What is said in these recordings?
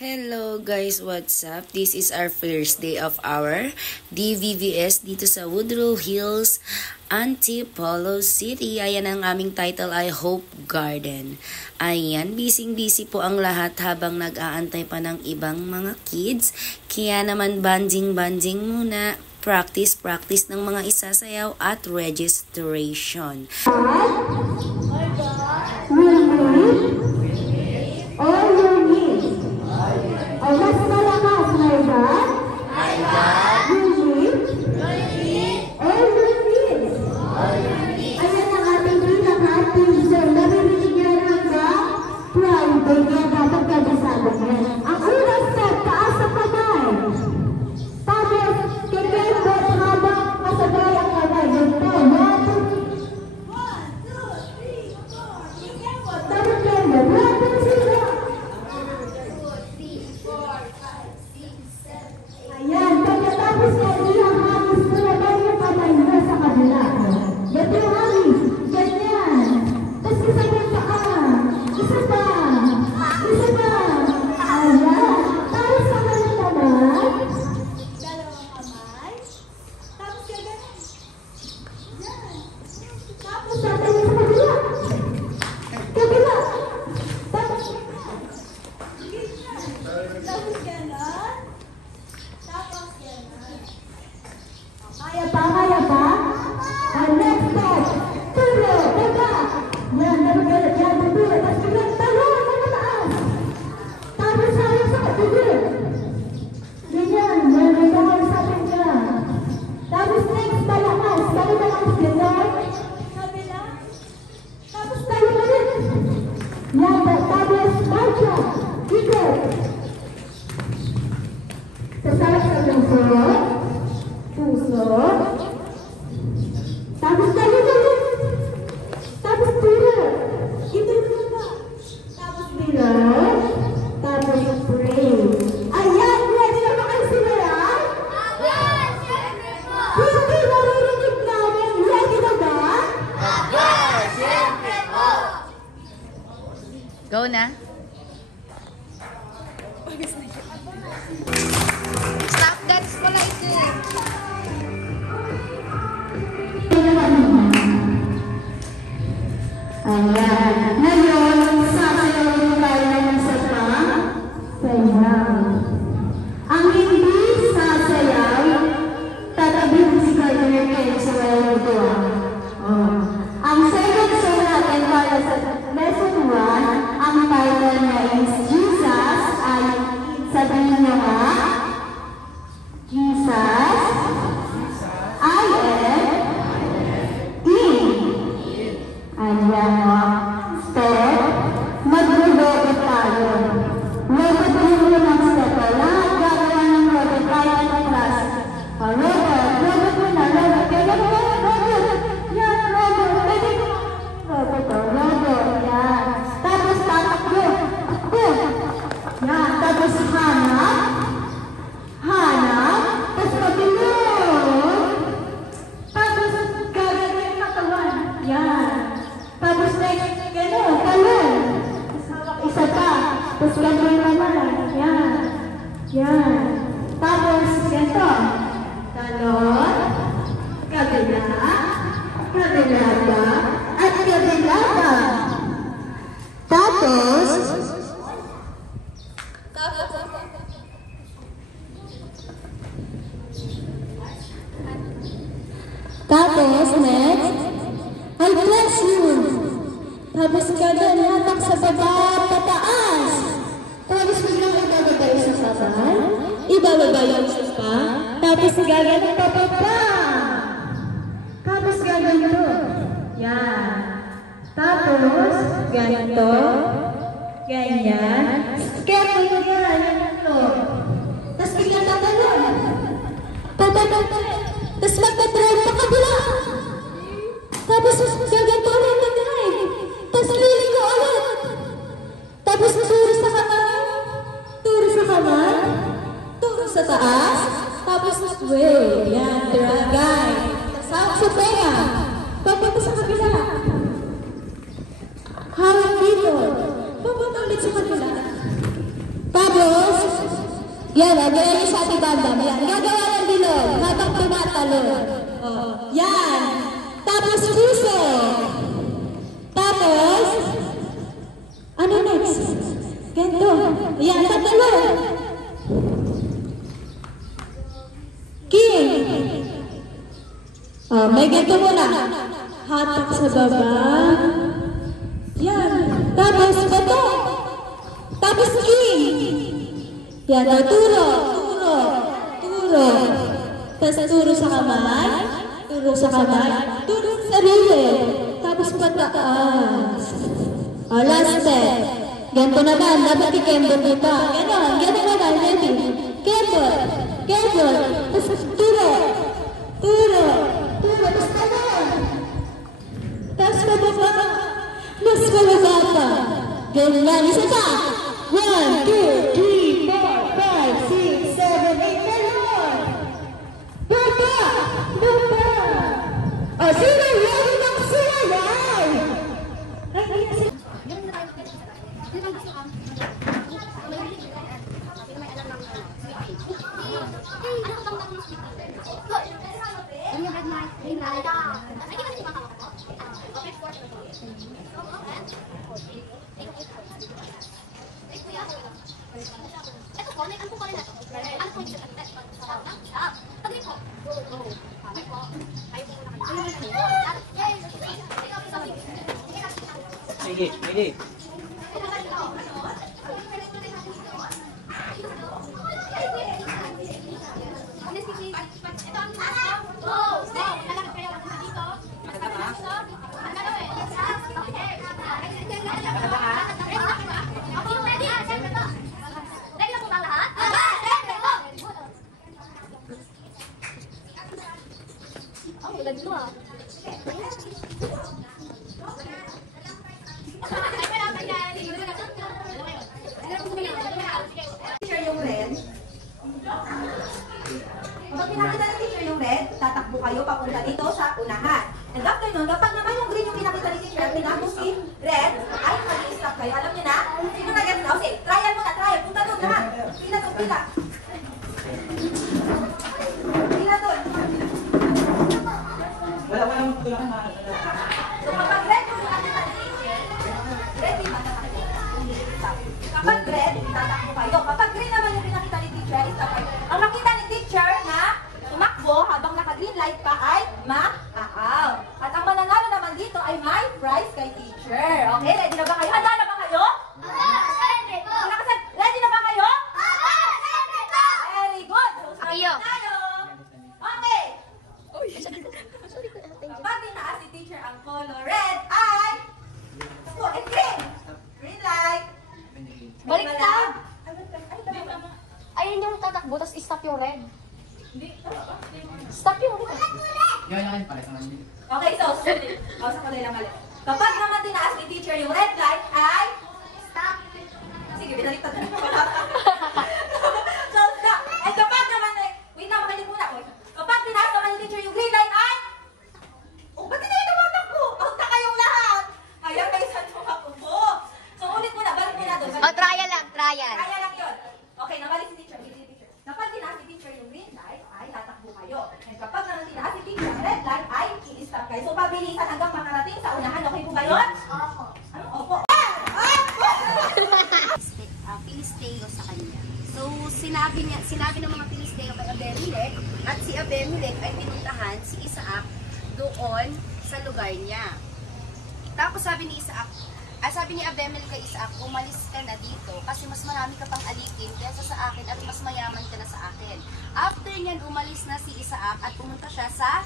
Hello guys, what's up? This is our first day of our DVVS dito sa Woodrow Hills, Antipolo City. Ayan ang aming title ay Hope Garden. Ayan, busy po ang lahat habang nag-aantay pa ng ibang mga kids. Kaya naman banding muna. Practice ng mga isasayaw at registration. Mas malakas, my God. My God. You need. All your needs. Ayan ang ating pinaka-team. So, nabibigyan niya ng Friday niya dapat kabisado niya. Ang unang step, taas sa kamay. Tapos, kikembot habang masagay ang kamay. Ganito. 1, 2, 3, 4. Kikembot. Tapos kembot. 1, 2, 3, 4. Ayan, pagkatapos na ihahagis mo na tayo yung kamay mo sa kabila. Ganito yung hagis. Ganyan. Tapos isa yung paa. Isa pa. Ayan. Tapos sa kanan naman. Dalawang kamay. Tapos ganyan. Yan. Tapos sa tayo sa kabila. Kabila. Tapos ganon. Kaya pa? Next step. Tulo, baba. Yan, nabagalot. Yan, tulo. Tapos biglang talon na mataas. Tapos sayo sa kapigil. Ganyan, may kausapin ka. Tapos next, talakas. Talakas, gano'n. Kabila. Tapos tayo ulit. Yan, tapos marcha. Ikot. Sasarap sa puso. Tapos tayo ulit. Tapos tira. Ito na ba? Tapos tira. Tapos pray. Ayan, ready na ba kayo simulan? Ayan, siyempre po. Hindi naririnig namin. Ready na ba? Ayan, siyempre po. Go na. Stop that polite. Ayan. Ngayon, sasayaw tayo ng isa pa. Sayaw. Ang hindi sasayaw, tatabihin si Gardner kayo sa walang ito. Ang second song natin para sa lesson 1, ang title niya is Jesus. Ay, sabihin niyo nga, Jesus, I am in. Ayan o. Step. Mag-robot tayo. Robot mo ng step. Lahat gagawa ng robot. Kaya ng class. Robot mo na. Robot. Kaya robot. Yan, robot. Pwede mo. Robot. Yan. Tapos tatakbo. Yan. Tapos hanap. Tapos mabilis. Tapos gagawin yung katawan. Yan. Tapos next, gano'n, talon. Isa pa. Tapos gano'n naman. Yan. Tapos ganito. Talon. Kabila. Kabilada. At kabilada. Tapos next, I bless you. Tapos gano'n, hatak sa baba, pataas. Tapos biglang ibababa yung sa baba. Ibababa yung sa baba. Tapos gano'n, pababa. Tapos gano'n yun. Yan. Tapos, ganito. Ganyan. Kaya ganito. Tapos biglang tatalon. Tapos magdadrive pa kabila. Tapos gaganto ulit mag-drive. Tapos liling ko ulit. Tapos turo sa kamay. Turo sa kamay. Turo sa taas. Tapos way. Yan, dragay. Tapos sa tenga. Papunta sa kabila. Harap dito. Papunta ulit sa kabila. Tapos Yan, gaya niyo sa ating bandam. Yan, gagawa ng bilog habang tumatalon. Yan. Tapos puso. Tapos, ano next? Ganito. Yan, tatalon. King. May ganito muna. Hatak sa baba. Yan. Tapos, bato. Tapos, king. Yan, turo. Tapos, turo sa kamay. Turo sa sarili. Tapos, pataas. Last step. Ganito naman. Dapat i-kembot dito. Ganon naman. Ready. Kembot. Tapos, turo. Tapos, kanon. Tapos, pababa. Mas pababa pa. Ganyan. Isa pa. 1, 2, 3, 4, 5, 6, 7, 8, ganon. Baba. Sino ready ng sumayay? Sige. Kapag pinakita ni teacher yung red, tatakbo kayo papunta dito sa unahan. And after nun, kapag naman yung green yung pinakita ni teacher, pinako si red, ay mag-i-stop kayo. Alam niyo na? Sino na-get na? Okay, trial muna, trial. Punta doon lahat. Pila doon, pila. Pila doon. Walang tulungan na. So kapag red yung pinakita ni teacher, red yung tatakbo. Kapag red, tatakbo kayo. Kapag green naman yung pinakita ni teacher, stop kayo. Ang makita ni teacher na tumakbo habang naka-green light pa ay ma-out. At ang mananalo naman dito ay may prize kay teacher. Okay, ready na ba kayo? Handa na ba kayo? Ready na ba kayo? Very good. So, tayo. Okay. Kapag tinaas ni teacher ang color red ay green. Green light. Baliktad! Ayun yung tatakbo, tapos i-stop yung red. Stop yung red. Okay, so, sa kulay lang mali. Kapag naman tinaas ni teacher yung red light ay stop. Sige, binaliktad na pala. So, stop. And kapag naman, wait na, makinig muna. Kapag tinaas naman ni teacher yung green light ay ba't hindi tumatakbo? Punta kayong lahat. Ayan, may isang tumakbo. So, ulit muna, balik muna doon. Trial lang. Kaya lang yun. Okay, nabalik si teacher. Kapag tinaas si teacher yung green light, ay tatakbo kayo. And kapag naman tinaas si teacher yung red light, ay i-stop kayo. So, pabilisan hanggang makarating sa unahan. Okay po ba yun? Opo. Ano? Opo. Pilisteo sa kanya. So, sinabi ng mga Pilisteo kay Abimelech, at si Abimelech ay pinuntahan si Isaac doon sa lugar niya. Tapos sabi ni Abimelech kay Isaac, umalis ka na dito kasi mas marami ka pang alipin kaysa sa akin at mas mayaman ka na sa akin. After niyan, umalis na si Isaac at pumunta siya sa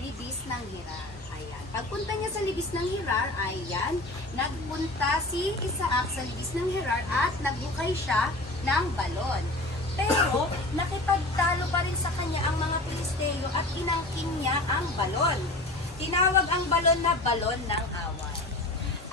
libis ng Gerar. Ayan. Pagpunta niya sa libis ng Gerar, ayan, nagpunta si Isaac sa libis ng Gerar at naghukay siya ng balon. Pero, nakipagtalo pa rin sa kanya ang mga Pilisteo at inangkin niya ang balon. Tinawag ang balon na balon ng away.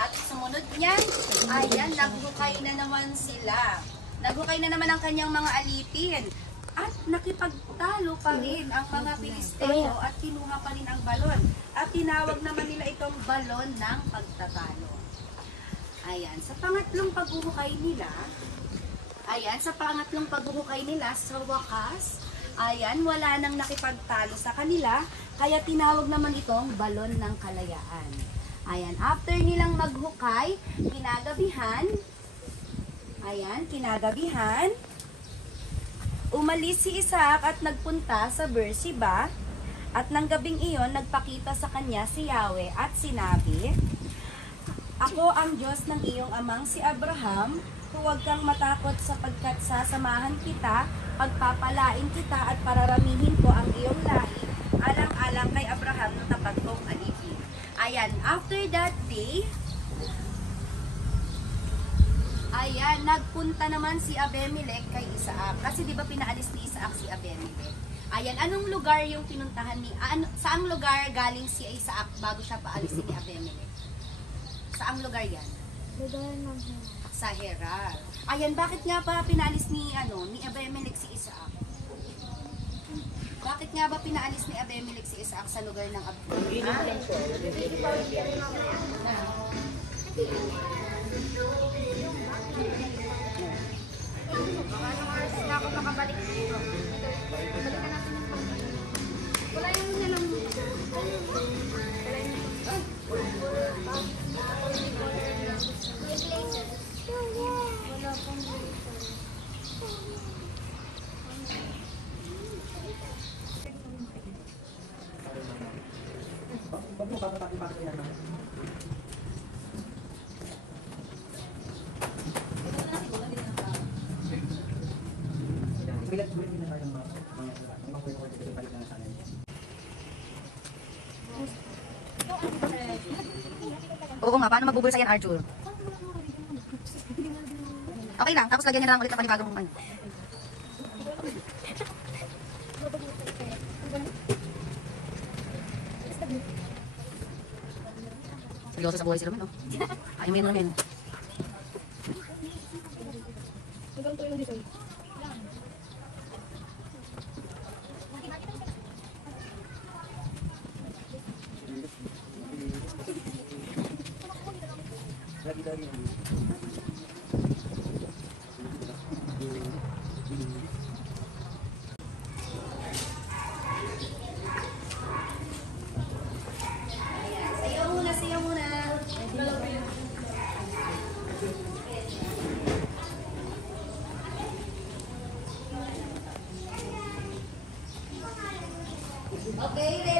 At sumunod niyan, ayan, naghukay na naman sila. Naghukay na naman ang kanyang mga alipin. At nakipagtalo pa rin ang mga Pilisteo at kinuha pa rin ang balon. At tinawag naman nila itong balon ng pagtatalo. Ayan, sa pangatlong paghuhukay nila, Ayan, sa pangatlong paghuhukay nila, sa wakas, ayan, wala nang nakipagtalo sa kanila, kaya tinawag naman itong balon ng kalayaan. Ayan, after nilang maghukay, kinagabihan, umalis si Isaac at nagpunta sa Beersheba, at ng gabing iyon, nagpakita sa kanya si Yahweh at sinabi, Ako ang Diyos ng iyong amang si Abraham, huwag kang matakot sapagkat sasamahan kita, pagpapalain kita at pararamihin ko ang iyong lahi, alang-alang kay Abraham na tapat kong alipin. Ayan, after that day, ayan, nagpunta naman si Abimelech kay Isaac. Kasi di ba pinaalis ni Isaac si Abimelech? Ayan, anong lugar yung pinuntahan ni, saang lugar galing si Isaac bago siya paalisin ni Abimelech? Saang lugar yan? Sa Herar. Ayan, bakit nga ba pinaalis ni Abimelech si Isaac? Bakit nga ba pinaalis ni Abimelech si Isaac sa lugar ng Abimelech? Anong oras na ako makabalik dito? Balikan natin yung pangkat. Wala yung nilang... Wala pang Oo nga, paano magbubulsa yan, Arjun? Okay lang, tapos lagyan niya na lang ulit ng panibagong ano. Seryoso sa buhay sila man, no? Ayaw mo yun namin. Sayaw muna. Okay, ready?